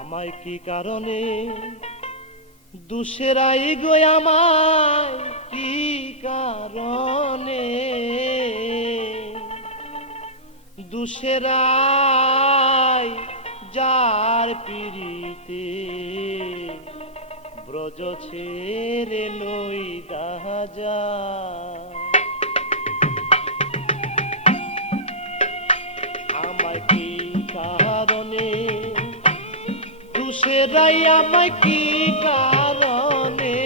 আমায় কি কারণে? দুসেরাই গো আমায় কি কারণে? দুসেরাই যার পিড়িতে ব্রজ ছেড়ে লই দাজা আমায় দুসেরাই আমায় কি কারণে?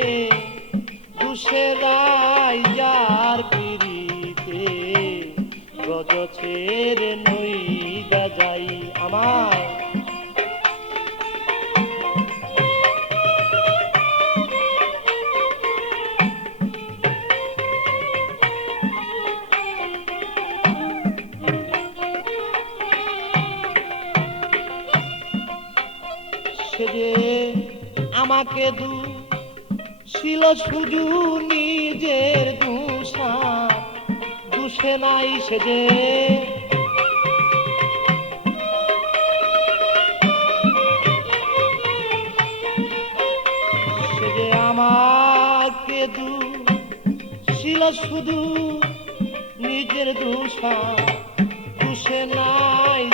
দুসেরাই যার পিড়িতে রজ ছেড়ে যে আমাকে দু ছিল সুজু নিজের দুষা, দুষে নাই সে যে। আমাকে দু ছিল শুধু নিজের দুষা, দুষে নাই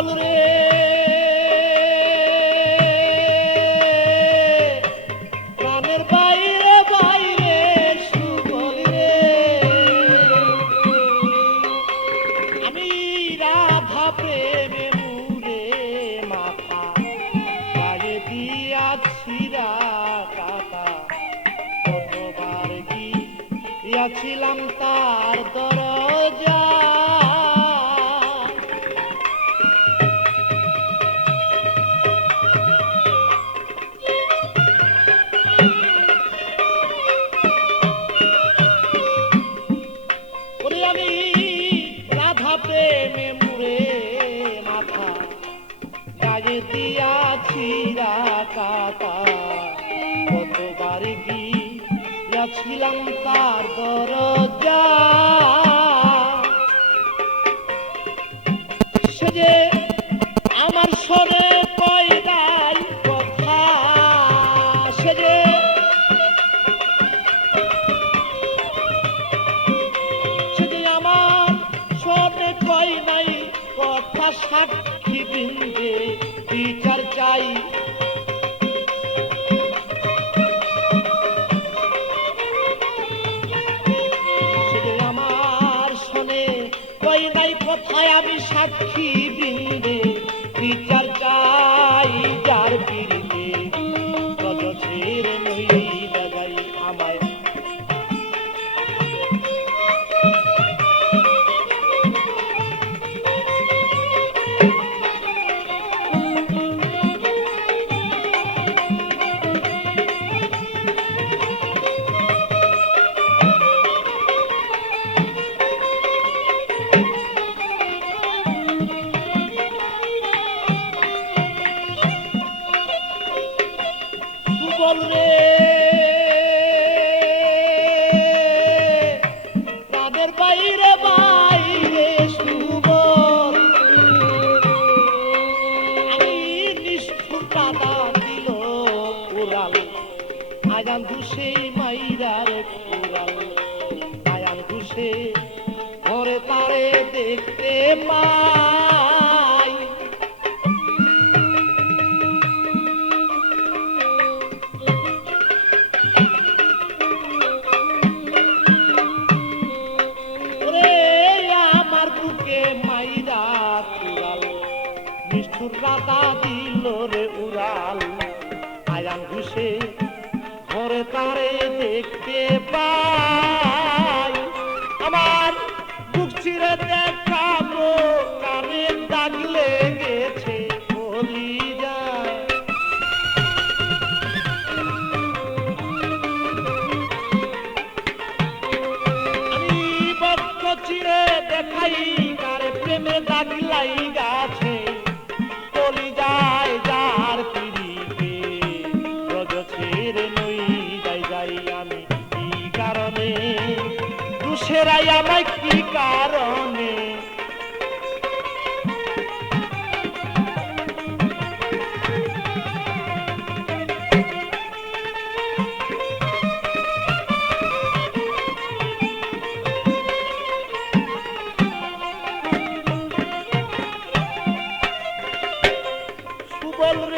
সুবল রে। প্রাণের বাইরে বাইরে সুবল রে। আমি রাধা প্রেমে মুরে মাথা, গায়ে দিয়াছি কাকা কতবার গিয়াছিলাম তার দরজা গিয়াছিলাম তার দরজা। সে যে আমার সরে পয়দাই কথা, সে যে সে যে আমার স্বর্ণে কয় নাই, কথা সাক্ষী বিন্দে বিচার চাই। কথায় আমি সাক্ষী বৃন্দে বিচার উড়াল ঘুষে মাইরার কুড়াল। আয়ান ঘুষে ঘরে তারে দেখতে পাই কারে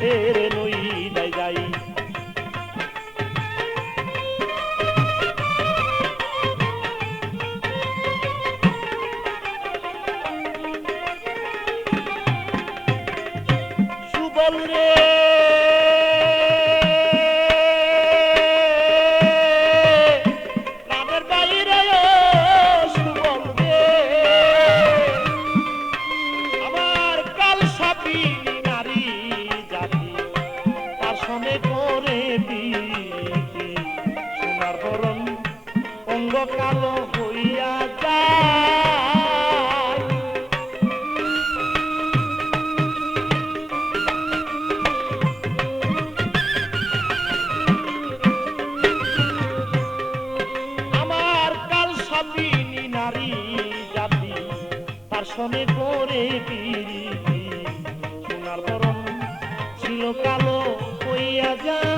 রজ ছেড়ে অঙ্গ কালো হইয়া যায়। আমার কাল সাপিনী নারী জাতি, তার সনে করে পিরিতি সোনার ছিল কালো হইয়া যায়।